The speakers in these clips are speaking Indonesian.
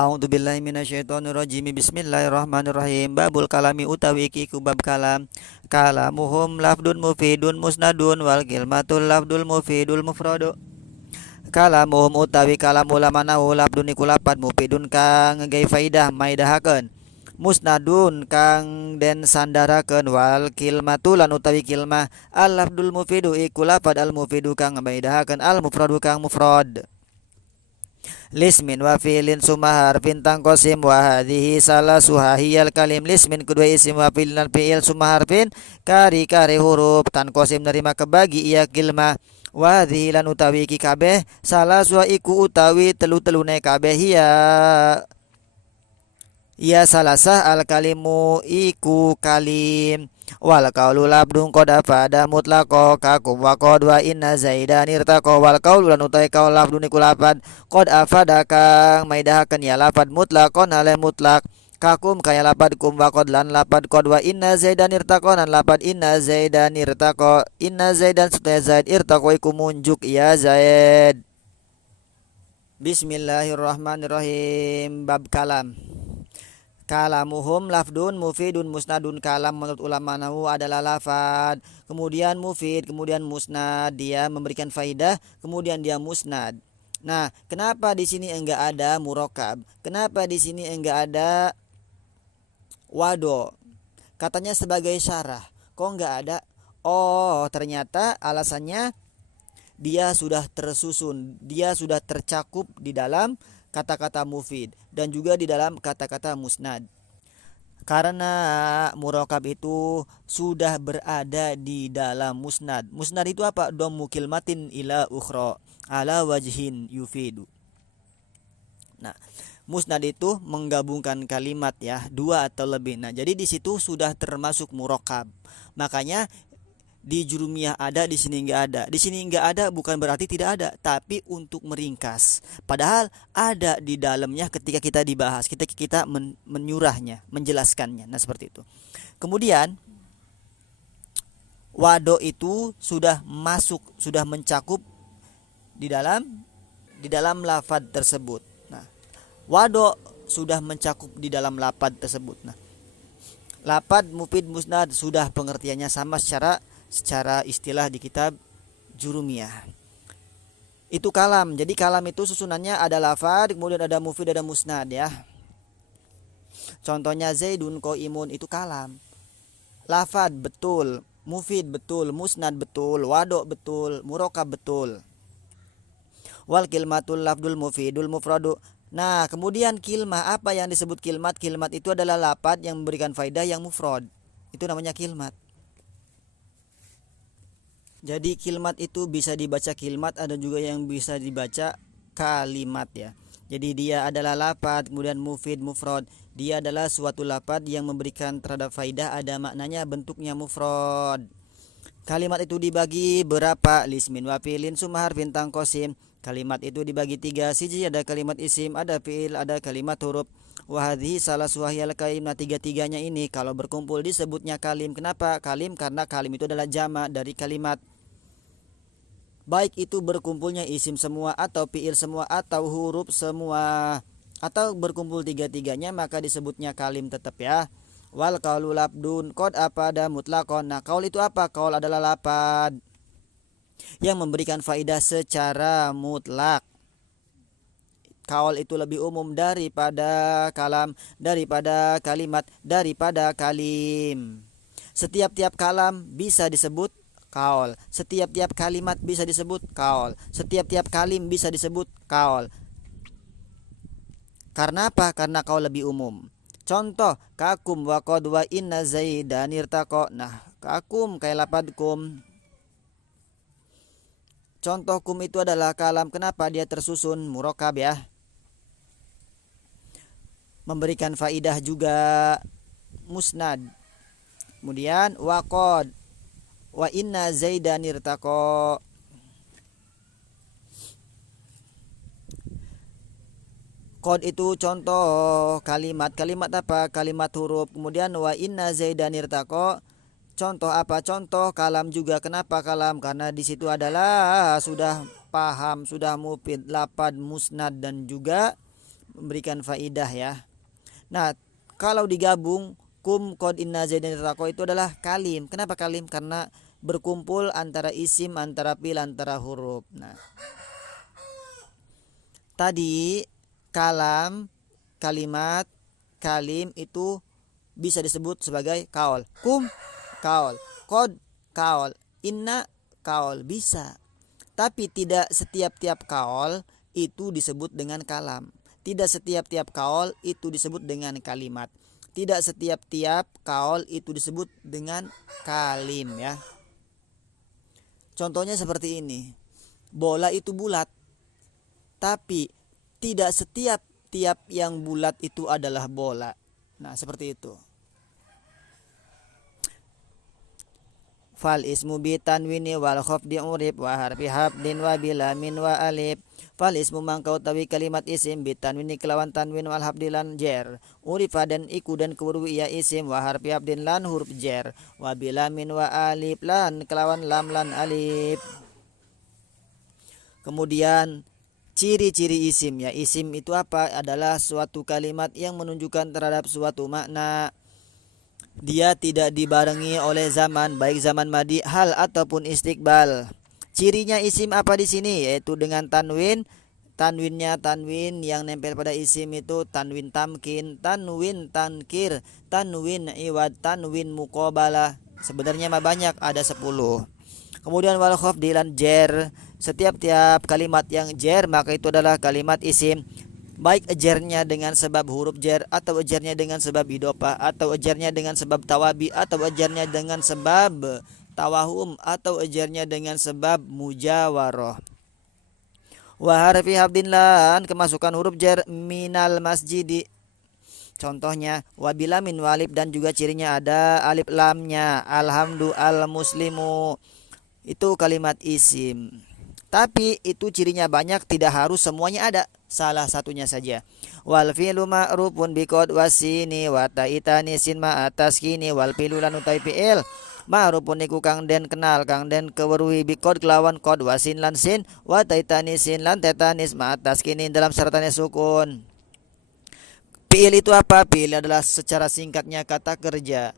A'udzubillahi minasyaitonirrajim. Bismillahirrahmanirrahim. Babul kalami utawi iki ku bab kalam. Kalamuhum lafdun mufidun musnadun wal kilmatul lafdul mufidul mufradu. Kalamuhum utawi kalam ulama nahu lafdun iku lapat mufidun kang nggawe faidah maidahakeun. Musnadun kang den sandarakeun wal kilmatul lan utawi kilmah al lafdul mufidu iku lapat al mufidu kang maidahakeun al mufradu kang mufrad. Lismin wa fi'lin summa harfin tangkosim wa hadhihi salah suhahiyal kalim. Lismin kedua isim wa fi'lin dan fi'il summa harfin kari huruf tankosim nerima kebagi ia kilmah wa hadhihi lan utawi iki kabeh salah suha iku utawi telu-telune kabeh ia salasah al kalimu iku kalim wal qaulu labdun qad afada mutlaqo kakum wa qad wa inna zaidan irtaqo wal qaulu lan utai qaul labdun iku lapad qad afada kang maidahakeun ya lapad mutlaqon ale mutlak kakum kaya lapad kum wa qad lan lapad qad wa inna zaidan irtaqo lan lapad inna zaidan irtaqo inna zaidan supaya zaid irtaqo iku munjuk ya zaid. Bismillahirrahmanirrahim. Bab kalam. Kalamuhum lafdun mufidun musnadun. Kalam menurut ulama nahu adalah lafad, kemudian mufid, kemudian musnad, dia memberikan faidah, kemudian dia musnad. Nah, kenapa di sini enggak ada murokab? Kenapa di sini enggak ada wado? Katanya sebagai syarah. Kok enggak ada? Oh, ternyata alasannya dia sudah tersusun, dia sudah tercakup di dalam kata-kata mufid dan juga di dalam kata-kata musnad. Karena murokab itu sudah berada di dalam musnad. Musnad itu apa? Dhammu kilmatin ila ukhra ala wajhin yufidu. Nah, musnad itu menggabungkan kalimat ya, dua atau lebih. Nah, jadi di situ sudah termasuk murokab. Makanya di jurumiyah ada, di sini enggak ada. Di sini enggak ada bukan berarti tidak ada, tapi untuk meringkas. Padahal ada di dalamnya ketika kita dibahas, kita menyurahnya, menjelaskannya. Nah, seperti itu. Kemudian wado itu sudah masuk, sudah mencakup di dalam lafad tersebut. Nah, wado sudah mencakup di dalam lafad tersebut. Nah, lafad mufid musnad sudah pengertiannya sama secara istilah di kitab jurumiyah. Itu kalam. Jadi kalam itu susunannya ada lafad, kemudian ada mufid, ada musnad ya. Contohnya zaidun qaimun itu kalam. Lafad betul, mufid betul, musnad betul, wado betul, murokab betul. Wal kilmatul lafdul mufidul mufradu. Nah, kemudian kilmah, apa yang disebut kilmat? Kilmat itu adalah lafad yang memberikan faidah yang mufrad. Itu namanya kilmat. Jadi kilmat itu bisa dibaca kilmat, ada juga yang bisa dibaca kalimat ya. Jadi dia adalah lafad, kemudian mufid, mufrad. Dia adalah suatu lafad yang memberikan terhadap faidah, ada maknanya, bentuknya mufrad. Kalimat itu dibagi berapa? Lismin wa fi'lin summa harfin tangkosim. Kalimat itu dibagi tiga. Siji ada kalimat isim, ada fi'il, ada kalimat huruf. Wahadhi salah suahiyal kalim. Nah, tiga-tiganya ini kalau berkumpul disebutnya kalim. Kenapa kalim? Karena kalim itu adalah jama dari kalimat. Baik itu berkumpulnya isim semua atau fi'il semua atau huruf semua, atau berkumpul tiga-tiganya maka disebutnya kalim tetap ya. Wal qaulu labdun qad afada mutlaqon. Nah, qaul itu apa? Qaul adalah lapad yang memberikan faidah secara mutlak. Qaul itu lebih umum daripada kalam, daripada kalimat, daripada kalim. Setiap-tiap kalam bisa disebut qaul, setiap-tiap kalimat bisa disebut qaul, setiap-tiap kalim bisa disebut qaul. Karena apa? Karena qaul lebih umum. Contoh, kakum wa qad wa inna zaidan irtaqo. Nah, kakum kayak lapad kum. Contoh kum itu adalah kalam. Kenapa? Dia tersusun murokab ya. Memberikan faidah juga musnad. Kemudian wa qad wa inna zaidan irtaqo. Qad itu contoh kalimat. Kalimat apa? Kalimat huruf. Kemudian wa inna zaidan irtaqo. Contoh apa? Contoh kalam juga. Kenapa kalam? Karena di situ adalah sudah paham, sudah mufid, lapad, musnad dan juga memberikan faidah ya. Nah, kalau digabung kum kod inna zaidan taqo itu adalah kalim. Kenapa kalim? Karena berkumpul antara isim, antara fi'il, antara huruf. Nah, tadi kalam, kalimat, kalim itu bisa disebut sebagai kaul. Kum kaul, kod kaul, inna kaul, bisa. Tapi tidak setiap-tiap kaul itu disebut dengan kalam. Tidak setiap-tiap kaul itu disebut dengan kalimat. Tidak setiap-tiap kaul itu disebut dengan kalim ya. Contohnya seperti ini. Bola itu bulat. Tapi tidak setiap-tiap yang bulat itu adalah bola. Nah, seperti itu. Fal ismu bi tanwini wal khafdi urib wa harfi habdin wa bila min wa alif. Fal ismu mangkau tawi kalimat isim bi tanwini kelawan tanwin wal habdi lan jer. Urifa dan iku dan kewerwi ya isim wa harfi habdin lan huruf jer. Wa bila min wa alif lan kelawan lam lan alif. Kemudian ciri-ciri isim ya. Isim itu apa? Adalah suatu kalimat yang menunjukkan terhadap suatu makna. Dia tidak dibarengi oleh zaman, baik zaman madi, hal ataupun istiqbal. Cirinya isim apa di sini? Yaitu dengan tanwin. Tanwinnya tanwin yang nempel pada isim itu tanwin tamkin, tanwin tankir, tanwin iwad, tanwin muqabalah. Sebenarnya mah banyak, ada 10. Kemudian wal khafdi lan jer. Setiap kalimat yang jer maka itu adalah kalimat isim. Baik ejarnya dengan sebab huruf jer, atau ejarnya dengan sebab idopah, atau ejarnya dengan sebab tawabi, atau ejarnya dengan sebab tawahum, atau ejarnya dengan sebab mujawaroh. Wa harfi habdin lan kemasukan huruf jer minal masjidi. Contohnya wabila min walib dan juga cirinya ada alif lamnya. Alhamdu al muslimu. Itu kalimat isim. Tapi itu cirinya banyak, tidak harus semuanya ada. Salah satunya saja. Wal fi'lu ma'rufun biqad wasini wa ta'itani sin ma atas kini wal fi'lu lan utai fi'il ma'rufun niku kang den kenal kang den keweruhi biqad kelawan qad wasin lan sin wa ta'itani sin lan tetanis ma atas kini dalam syaratnya sukun. Fi'il itu apa? Fi'il adalah secara singkatnya kata kerja,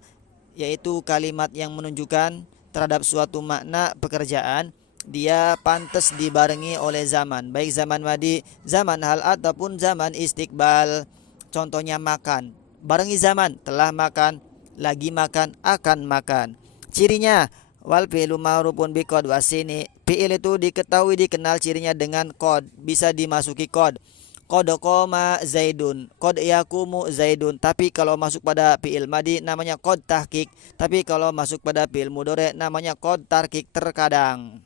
yaitu kalimat yang menunjukkan terhadap suatu makna pekerjaan. Dia pantas dibarengi oleh zaman, baik zaman madi, zaman hal ataupun zaman istiqbal. Contohnya makan, barengi zaman, telah makan, lagi makan, akan makan. Cirinya wal fi'lu ma'rufun biqad wasini. Fi'il itu diketahui dikenal cirinya dengan qad, bisa dimasuki qad. Qad qoma zaidun, qad yakumu zaidun. Tapi kalau masuk pada fi'il madi namanya qad tahqiq. Tapi kalau masuk pada fi'il mudhari namanya qad tarkik, terkadang.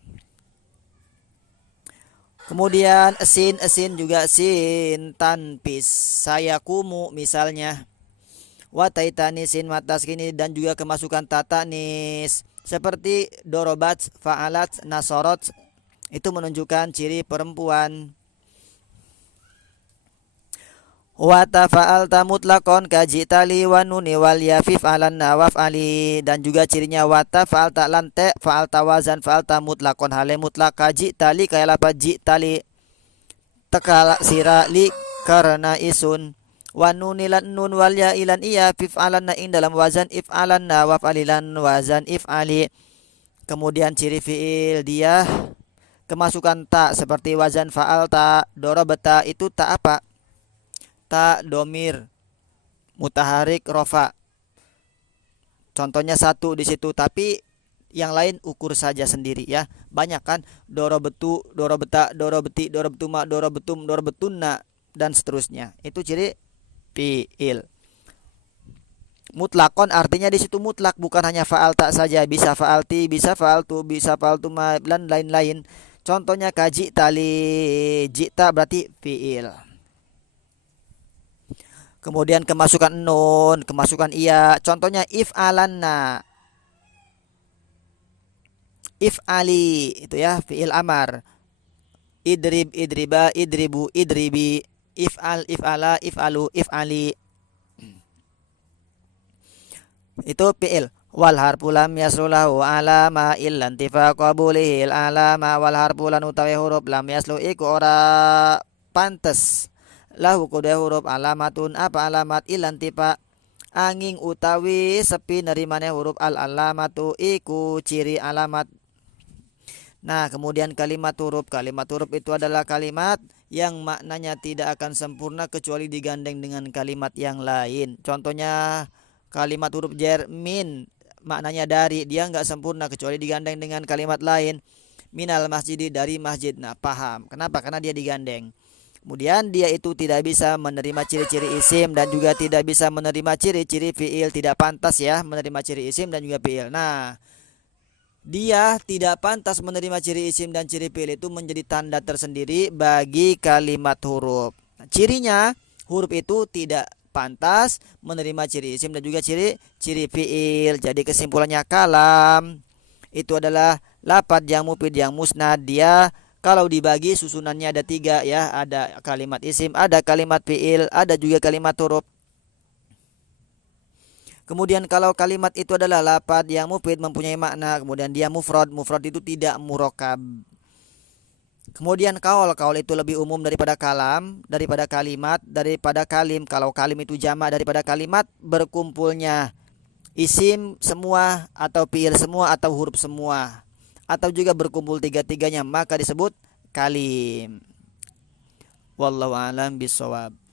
Kemudian esin juga sin tanpis. Saya kumu misalnya. Wa taitani sin matas kini dan juga kemasukan tatanis. Seperti dorobat, fa'alat, nasorot. Itu menunjukkan ciri perempuan. Wa tafa'alta mutlaqan kajitali wa nuni wal yafif alan nawaf ali. Dan juga cirinya wa tafa'alta lante fa'alta wazan fa'alta mutlaqan hale mutlaq kajitali kayak apa jitali tekala sira li karena isun wa nuni lan nun wal ya ilan iya fif alan ing dalam wazan if alan nawaf alilan wazan if ali. Kemudian ciri fi'il dia kemasukan ta seperti wazan fa'alta, dorobata itu ta apa? Ta domir mutaharik rofa. Contohnya satu di situ, tapi yang lain ukur saja sendiri ya. Banyak kan dorobetu, dorobeta, dorobeti, dorobetuma, dorobetum, dorobetunna dan seterusnya. Itu ciri fiil. Mutlakon artinya di situ mutlak, bukan hanya fa'alta saja, bisa fa'alti, bisa fa'altu, bisa fa'altuma dan lain-lain. Contohnya kaji tali, jita berarti fiil. Kemudian kemasukan nun, kemasukan iya. Contohnya if alanna, if ali itu ya fiil amar. Idrib, idriba, idribu, idribi. If al, if ala, if alu, if ali. Itu fiil. Wal harfu lam yaslulahu alama illan tifaqa bulihil alama wal harfu lan utawi huruf lam yaslu iku ora pantes lahu kudu huruf alamatun apa alamat ilan tipa angin utawi sepi nerimane huruf al alamatu iku ciri alamat. Nah, kemudian kalimat huruf itu adalah kalimat yang maknanya tidak akan sempurna kecuali digandeng dengan kalimat yang lain. Contohnya kalimat huruf jar min, maknanya dari, dia nggak sempurna kecuali digandeng dengan kalimat lain. Minal masjidi, dari masjid. Nah, paham. Kenapa? Karena dia digandeng. Kemudian dia itu tidak bisa menerima ciri-ciri isim dan juga tidak bisa menerima ciri-ciri fiil. Tidak pantas ya menerima ciri isim dan juga fiil. Nah, dia tidak pantas menerima ciri isim dan ciri fiil itu menjadi tanda tersendiri bagi kalimat huruf. Nah, cirinya huruf itu tidak pantas menerima ciri isim dan juga ciri fiil. Jadi kesimpulannya kalam itu adalah lafaz yang mufid yang musnad. Dia kalau dibagi susunannya ada 3 ya, ada kalimat isim, ada kalimat fiil, ada juga kalimat huruf. Kemudian kalau kalimat itu adalah lafaz yang mufid mempunyai makna, kemudian dia mufrad itu tidak murakkab. Kemudian kaul itu lebih umum daripada kalam, daripada kalimat, daripada kalim. Kalau kalim itu jamak daripada kalimat, berkumpulnya isim semua atau fiil semua atau huruf semua, atau juga berkumpul tiga-tiganya maka disebut kalim. Wallahu a'lam bishawab.